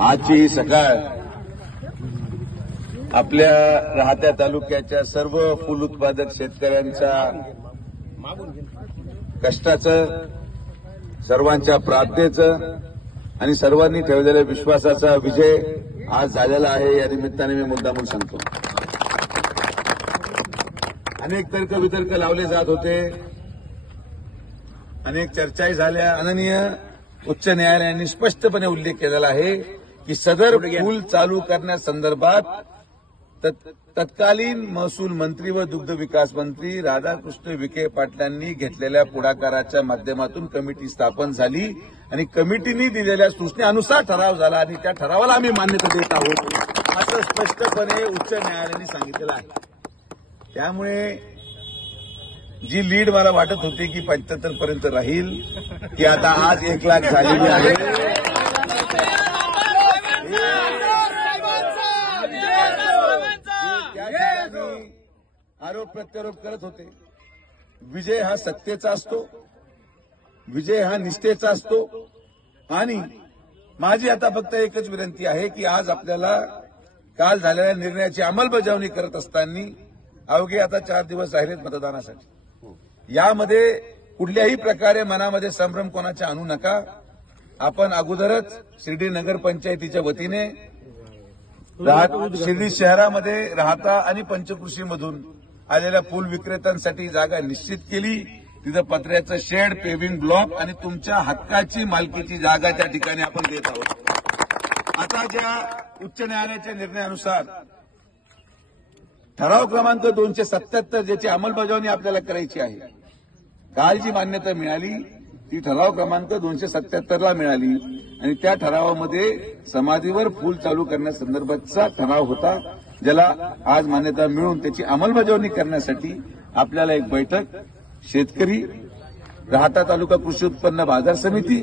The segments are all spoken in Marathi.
आजची सकाळ आपल्या राहत्या तालुक्याच्या सर्व फूल उत्पादक शेतकऱ्यांच्या कष्टाचं, सर्वांच्या प्रार्थनेचं आणि सर्वांनी ठेवलेल्या विश्वासाचा विजय आज झालेला आहे. या निमित्ताने मी मुद्दामून सांगतो. अनेक तर्कवितर्क लावले जात होते, अनेक चर्चाही झाल्या. माननीय उच्च न्यायालयाने स्पष्टपणे उल्लेख केलेला आहे की सदर पूल चालू करण्यासंदर्भात तत्कालीन महसूल मंत्री व दुग्ध विकास मंत्री राधाकृष्ण विखे पाटलांनी घेतलेल्या पुढाकाराच्या माध्यमातून कमिटी स्थापन झाली आणि कमिटीने दिलेल्या सूचनेनुसार ठराव झाला आणि त्या ठरावाला आम्ही मान्यता देत आहोत, असं स्पष्टपणे उच्च न्यायालयाने सांगितलेलं आहे. त्यामुळे जी लीड मला वाटत होती की 75 पर्यंत राहील, ती आता आज 1 लाख झालेली आहे. आरोप प्रत्यारोप करत होते. विजय हा सत्तेचा असतो, विजय हा निष्ठेचा असतो. आणि माझी आता फक्त एकच विनंती आहे की आज आपल्याला काल झालेल्या निर्णयाची अंमलबजावणी करत असताना अवघे आता 4 दिवस राहिलेत मतदानासाठी. यामध्ये कुठल्याही प्रकारे मनामध्ये संभ्रम कोणाच्या आणू नका. आपण अगोदरच शिर्डी नगरपंचायतीच्या वतीने शिर्डी शहरामध्ये राहता आणि पंचकृषीमधून आलेल्या फूल विक्रेत्यांसाठी जागा निश्चित केली. तिथं पत्र्याचं शेड, पेव्हिंग ब्लॉक आणि तुमच्या हक्काची मालकीची जागा त्या ठिकाणी आपण देत आहोत. आता ज्या उच्च न्यायालयाच्या निर्णयानुसार ठराव क्रमांक 277 ज्याची अंमलबजावणी आपल्याला करायची आहे, काल जी मान्यता मिळाली ती ठराव क्रमांक 277ला मिळाली आणि त्या ठरावामध्ये समाधीवर फूल चालू करण्यासंदर्भातचा ठराव होता, ज्याला आज मान्यता मिळून त्याची अंमलबजावणी करण्यासाठी आपल्याला एक बैठक शेतकरी, राहता तालुका कृषी उत्पन्न बाजार समिती,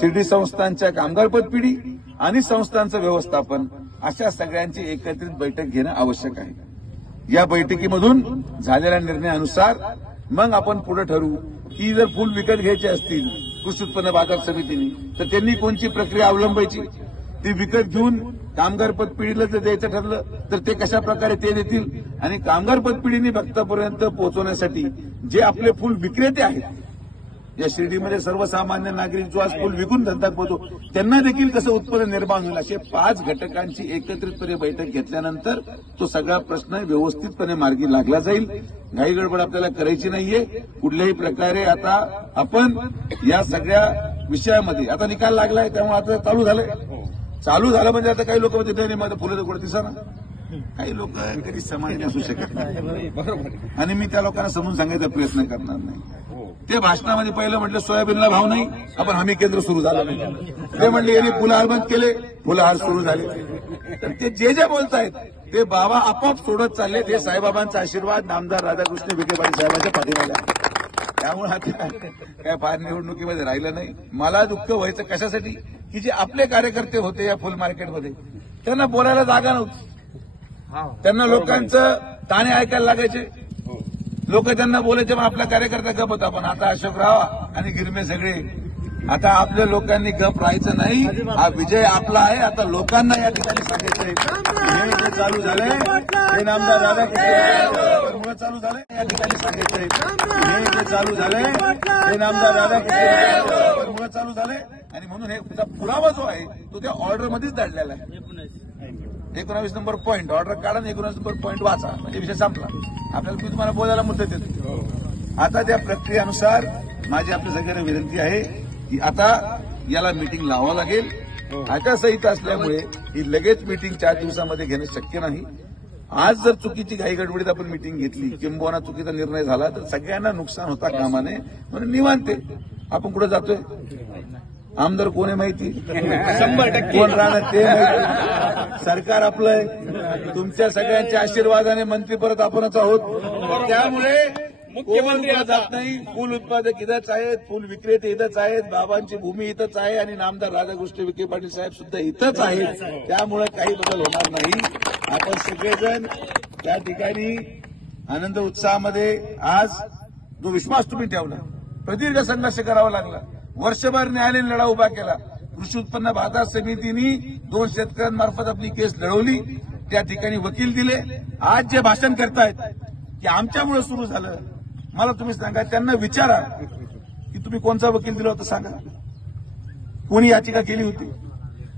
शिर्डी संस्थांच्या कामगार पतपिढी आणि संस्थांचं व्यवस्थापन अशा सगळ्यांची एकत्रित बैठक घेणं आवश्यक आहे. या बैठकीमधून झालेल्या निर्णयानुसार मग आपण पुढे ठरवू की जर फूल विकत घ्यायचे असतील कृषी उत्पन्न बाजार समितीने तर त्यांनी कोणती प्रक्रिया अवलंबायची, ती विकत घेऊन कामगार पतपिढीला जर द्यायचं ठरलं तर ते कशा प्रकारे ते देतील आणि कामगार पतपिढीने भक्तापर्यंत पोहोचवण्यासाठी जे आपले फूल विक्रेते आहेत, या शिर्डीमध्ये सर्वसामान्य नागरिक जो आज फूल विकून धंदा करतो त्यांना देखील कसं उत्पन्न निर्माण होईल, असे 5 घटकांची एकत्रितपणे बैठक घेतल्यानंतर तो सगळा प्रश्न व्यवस्थितपणे मार्गी लागला जाईल. घाई गडबड आपल्याला करायची नाहीये. कुठल्याही प्रकारे आता आपण या सगळ्या विषयामध्ये आता निकाल लागलाय, त्यामुळे आता चालू झालं म्हणजे आता काही लोक म्हणजे माझं फुलं तर कुठे दिसणार, काही लोक कधी समाधानी असू शकत नाही आणि मी त्या लोकांना समजून सांगायचा प्रयत्न करणार नाही. ते भाषणामध्ये पहिलं म्हटलं सोयाबीनला भाव नाही, आपण हमी केंद्र सुरू झालं नाही. ते म्हणले यांनी फुलहार बंद केले, फुलहार सुरू झाले. तर ते जे बोलतायत ते बाबा आपोआप सोडत चालले. ते साईबाबांचा आशीर्वाद नामदार राधाकृष्ण विखे पाटील साहेबांच्या पाठीमागे. त्यामुळे आता काय फार निवडणुकीमध्ये राहिलं नाही. मला दुःख व्हायचं कशासाठी की जे आपले कार्यकर्ते होते या फुल मार्केटमध्ये त्यांना बोलायला जागा नव्हती. त्यांना लोकांचं ताणे ऐकायला लागायचे, लोक त्यांना बोलायचे, पण आपला कार्यकर्ता गप होता. पण आता अशोकराव आणि गिरमे सगळे आता आपल्या लोकांनी गप राहायचं नाही. हा विजय आपला आहे. आता लोकांना या ठिकाणी सांगायचंय हे चालू झालंय, हे नामदार राधाकृष्ण चालू झालंय, या ठिकाणी सांगायचंय हे चालू झालंय, हे नामदार राधाकृष्ण चालू झालंय. आणि म्हणून हे पुरावा जो आहे तो त्या ऑर्डरमध्येच दडलेला आहे. 19 नंबर पॉईंट ऑर्डर काढा, 19 नंबर पॉईंट वाचा, म्हणजे विषय संपला. आपल्याला मी तुम्हाला बोलायला मुद्दत देतो. आता त्या प्रक्रियेनुसार माझी आपल्या सगळ्यांना विनंती आहे की आता याला मीटिंग लावावं लागेल. आचारसंहिता असल्यामुळे ही लगेच मीटिंग 4 दिवसामध्ये घेणं शक्य नाही. आज जर चुकीची घाई गडबडीत आपण मीटिंग घेतली, किंबहुना चुकीचा निर्णय झाला तर सगळ्यांना नुकसान होता कामा नये. म्हणून निवांते आपण कुठे जातोय, आमदार कोण आहे माहिती, 100% कोण राहणार ते माहिती, सरकार आपलं आहे. तुमच्या सगळ्यांच्या आशीर्वादाने मंत्री परत आपणच आहोत. त्यामुळे मुख्यमंत्री जात नाही. फूल उत्पादक इथंच आहेत, फूल विक्रेते इथंच आहेत, बाबांची भूमी इथंच आहे आणि नामदार राधाकृष्ण विखे पाटील साहेब सुद्धा इथंच आहेत. त्यामुळे काही बदल होणार नाही. आपण सगळेजण त्या ठिकाणी आनंद उत्साहामध्ये आज जो विश्वास तुम्ही ठेवला, प्रदीर्घ संघर्ष करावा लागला, वर्षभर न्यायालयीन लढा उभा केला, कृषी उत्पन्न बाजार समितीने 2 शेतकऱ्यांमार्फत आपली केस लढवली, त्या ठिकाणी वकील दिले. आज जे भाषण करतायत की आमच्यामुळे सुरू झालं, मला तुम्ही सांगा, त्यांना विचारा की तुम्ही कोणता वकील दिला होता सांगा, कोणी याचिका केली होती,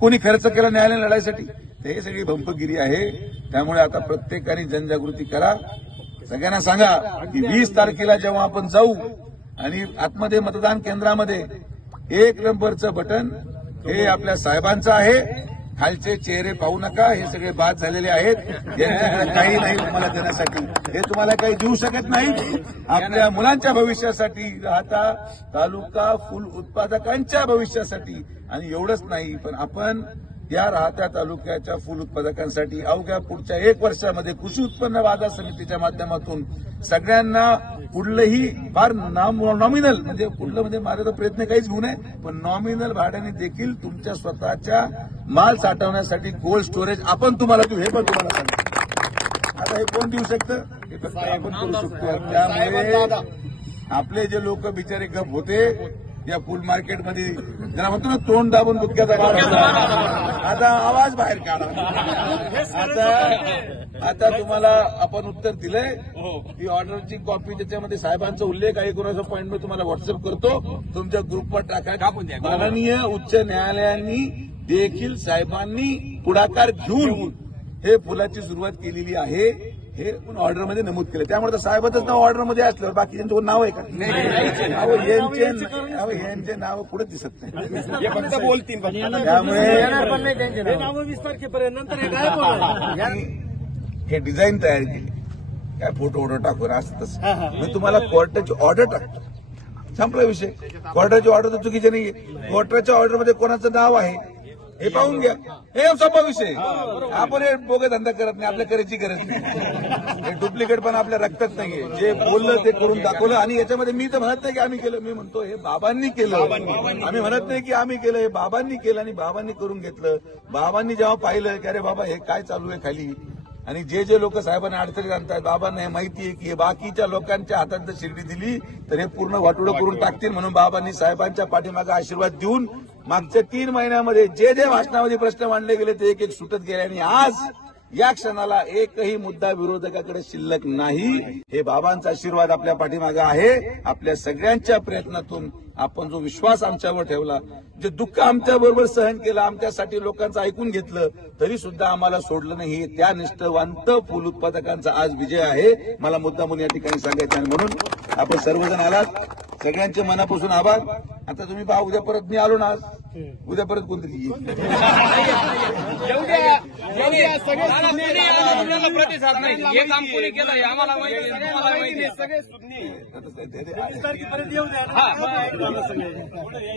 कोणी खर्च केला न्यायालय लढाईसाठी. हे सगळी भंपगिरी आहे. त्यामुळे आता प्रत्येकाने जनजागृती करा. सगळ्यांना सांगा की 20 तारखेला जेव्हा आपण जाऊ आणि आतमध्ये मतदान केंद्रामध्ये 1 नंबरचं बटन हे आपल्या साहेबांचं आहे. खालचे चेहरे पाहू नका, हे सगळे बाद झालेले आहेत, यांच्याकडे काही नाही तुम्हाला देण्यासाठी, हे तुम्हाला काही देऊ शकत नाही. आपल्या मुलांच्या भविष्यासाठी, राहता तालुका फुल उत्पादकांच्या भविष्यासाठी, आणि एवढंच नाही पण आपण या राहत्या तालुक्याच्या फुल उत्पादकांसाठी अवघ्या पुढच्या 1 वर्षामध्ये कृषी उत्पन्न बाजार समितीच्या माध्यमातून सगळ्यांना कुठलंही फार नॉमिनल, म्हणजे कुठलं म्हणजे माझा तर प्रयत्न काहीच घेऊ नये, पण नॉमिनल भाड्याने देखील तुमच्या स्वतःच्या माल साठवण्यासाठी कोल्ड स्टोरेज आपण तुम्हाला देऊ, हे पण तुम्हाला सांगतो. आता हे कोण देऊ शकतं? हे फक्त आपण करू शकतो. त्यामुळे आपले जे लोक बिचारे गप होते या फुल मार्केटमध्ये, जरा म्हणतो ना तोंड दाबून बुक्क्याचा आता आवाज बाहेर काढा. आता तुम्हाला आपण उत्तर दिलंय. ही ऑर्डरची कॉपी ज्याच्यामध्ये साहेबांचा उल्लेख आहे, कोणाचा पॉईंट मी तुम्हाला व्हॉट्सअप करतो, तुमच्या ग्रुपवर टाका. माननीय उच्च न्यायालयांनी देखील साहेबांनी पुढाकार घेऊन हे फुलाची सुरुवात केलेली आहे, हे पण ऑर्डरमध्ये नमूद केलं. त्यामुळे तर साहेबांचं नाव ऑर्डरमध्ये असल्यावर बाकीच्यांचं नाव आहे का? यांचे नाव पुढे दिसत नाही, फक्त बोलतील. त्यामुळे हे डिझाईन तयार केली, काय फोटो ऑर्डर टाकून असं तसं. मी तुम्हाला कोर्टाची ऑर्डर टाकतो, संपला विषय. कोर्टाची ऑर्डर तर चुकीची नाहीये. कोर्टाच्या ऑर्डरमध्ये कोणाचं नाव आहे हे पाहून घ्या, हे सोपा विषय. आपण हे बोगे धंदा करत नाही, आपल्या करायची गरज नाही. हे डुप्लिकेट पण आपल्या रक्तात नाहीये. जे बोललं ते करून दाखवलं. आणि याच्यामध्ये मी तर म्हणत नाही की आम्ही केलं, मी म्हणतो हे बाबांनी केलं. आम्ही म्हणत नाही की आम्ही केलं, हे बाबांनी केलं आणि बाबांनी करून घेतलं. बाबांनी जेव्हा पाहिलं की अरे बाबा हे काय चालू आहे खाली, आणि जे जे लोक साहेबांना अडचणीत आणतात, बाबांना हे माहिती आहे की बाकीच्या लोकांच्या हातात जर शिर्डी दिली तर हे पूर्ण वाटोळं करून टाकतील, म्हणून बाबांनी साहेबांच्या पाठीमागे आशीर्वाद देऊन मागच्या 3 महिन्यामध्ये जे जे भाषणामध्ये प्रश्न मांडले गेले ते एक एक सुटत गेले. आणि आज या क्षणाला एकही मुद्दा विरोधकाकडे शिल्लक नाही. हे बाबांचा आशीर्वाद आपल्या पाठीमागे आहे. आपल्या सगळ्यांच्या प्रयत्नातून आपण जो विश्वास आमच्यावर ठेवला, जे दुःख आमच्याबरोबर सहन केलं, आमच्यासाठी लोकांचं ऐकून घेतलं, तरी सुद्धा आम्हाला सोडलं नाही, त्या निष्ठावंत फुल उत्पादकांचा आज विजय आहे. मला मुद्दामून या ठिकाणी सांगायचं आहे. म्हणून आपण सर्वजण आलात, सगळ्यांचे मनापासून आभार. आता तुम्ही पहा, उद्या परत मी आलो ना, उद्या परत कोणतरी येईल. प्रतिसाद नाही, हे काम कोणी केलं हे आम्हाला माहिती आहे, तुम्हाला माहिती आहे.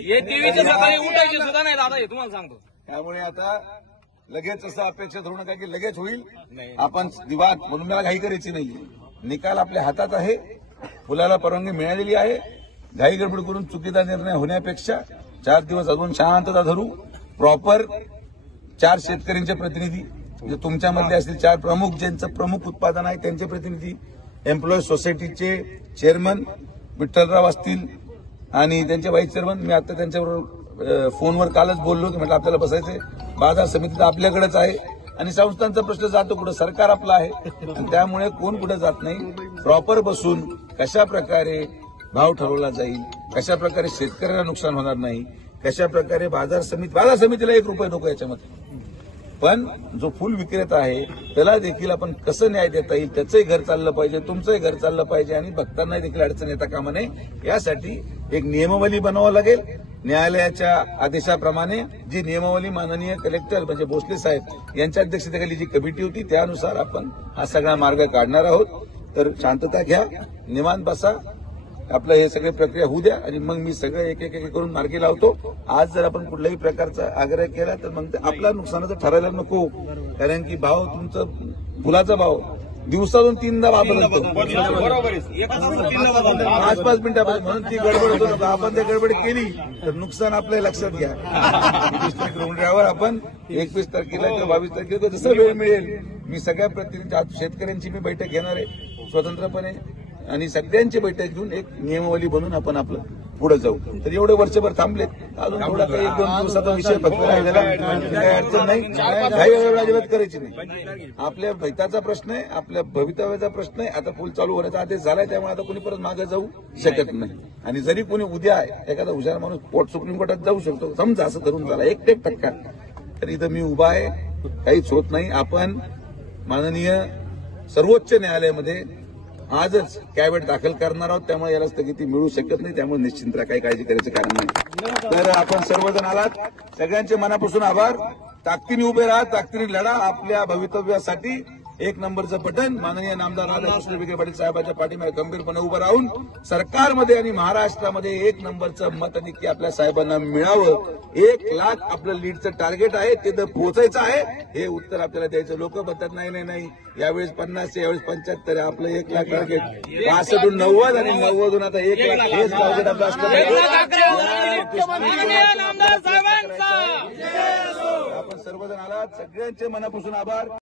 हे टीव्हीच्या सकाळी उठायचे सुद्धा नाही दादा, हे तुम्हाला सांगतो. त्यामुळे आता लगेच असं अपेक्षा धरू नका की लगेच होईल. आपण दिवाद म्हणून मला घाई करायची नाही. निकाल आपल्या हातात आहे, फुलाला परवानगी मिळालेली आहे. घाई गडबड करून चुकीचा निर्णय होण्यापेक्षा 4 दिवस अजून शांतता धरू. प्रॉपर 4 शेतकऱ्यांचे प्रतिनिधी, म्हणजे तुमच्यामधले असतील 4 प्रमुख, ज्यांचं प्रमुख उत्पादन आहे त्यांचे प्रतिनिधी, एम्प्लॉई सोसायटीचे चेअरमन विठ्ठलराव असतील आणि त्यांचे व्हाईस चेअरमन. मी आता त्यांच्याबरोबर फोनवर कालच बोललो की म्हटलं आपल्याला बसायचंय. बाजार समिती तर आपल्याकडेच आहे आणि संस्थांचा प्रश्न जातो कुठं, सरकार आपलं आहे. आणि त्यामुळे कोण कुठं जात नाही. प्रॉपर बसून कशा प्रकारे भाव ठरवला जाईल, कशा प्रकारे शेतकऱ्यांना नुकसान होणार नाही, कशा प्रकारे बाजार समितीला 1 रुपये नको याच्यामध्ये, पण जो फुल विक्रेता आहे त्याला देखील आपण कसं न्याय देता येईल, त्याचंही घर चाललं पाहिजे, तुमचंही घर चाललं पाहिजे आणि भक्तांना देखील अडचण येता कामा नये. यासाठी एक नियमावली बनवावं लागेल. न्यायालयाच्या आदेशाप्रमाणे जी नियमावली माननीय कलेक्टर म्हणजे भोसले साहेब यांच्या अध्यक्षतेखाली जी कमिटी होती त्यानुसार आपण हा सगळा मार्ग काढणार आहोत. तर शांतता घ्या, निवांत बसा, आपलं हे सगळे प्रक्रिया होऊ द्या आणि मग मी सगळं एक एक करून मार्गी लावतो. आज जर आपण कुठल्याही प्रकारचा आग्रह केला तर मग आपला नुकसानाचं ठरायला नको. कारण की भाव तुमचं फुलाचा भाव दिवसातून 3दा वापरतो, 5-5 मिनिटापासून, म्हणून ती गडबड होतो नका. आपण ते गडबड केली तर नुकसान आपल्या लक्षात घ्या. 21 ग्राउंडवर आपण 21 तारखेला किंवा 22 तारखेला जसं वेळ मिळेल मी सगळ्या प्रतिनिधी शेतकऱ्यांची मी बैठक घेणार आहे स्वतंत्रपणे आणि सगळ्यांची बैठक घेऊन एक नियमावली बनवून आपण आपलं पुढे जाऊ. तर एवढे वर्षभर थांबलेत, अजून थोडा काही 1-2 दिवसाचा विषय फक्त राहिलेला, काही अडचण नाही, काही अजिबात करायची नाही. आपल्या हिताचा प्रश्न आहे, आपल्या भवितव्याचा प्रश्न आहे. आता पूल चालू होण्याचा आदेश झालाय, त्यामुळे आता कोणी परत मागे जाऊ शकत नाही. आणि जरी कोणी उद्या एखादा हुशार माणूस सुप्रीम कोर्टात जाऊ शकतो, समजा असं धरून झाला 1% तर इथं मी उभा आहे, काहीच होत नाही. आपण माननीय सर्वोच्च न्यायालयामध्ये आजच कॅबिनेट दाखल करणार आहोत, त्यामुळे याला स्थगिती मिळू शकत नाही. त्यामुळे निश्चिंत काही काळजी करायचं कारण नाही. तर आपण सर्वजण आलात, सगळ्यांचे मनापासून आभार. ताकदीने उभे राहा, ताकदीने लढा आपल्या भवितव्यासाठी. 1 नंबरचं बटन माननीय नामदार राधाकृष्ण विखे पाटील साहेबांच्या पाठीमागे गंभीरपणे उभं राहून सरकारमध्ये आणि महाराष्ट्रामध्ये 1 नंबरचं मत नक्की आपल्या साहेबांना मिळावं. 1 लाख आपलं लीडचं टार्गेट आहे, तिथं पोहोचायचं आहे. हे उत्तर आपल्याला द्यायचं. लोक म्हणतात नाही यावेळेस 50 यावेळेस 75 आपलं 1 लाख टार्गेट 65 90 आणि 90 आता 1 लाख हेच टार्गेट आपलं असलं आपण सर्वजण आलात, सगळ्यांचे मनापासून आभार.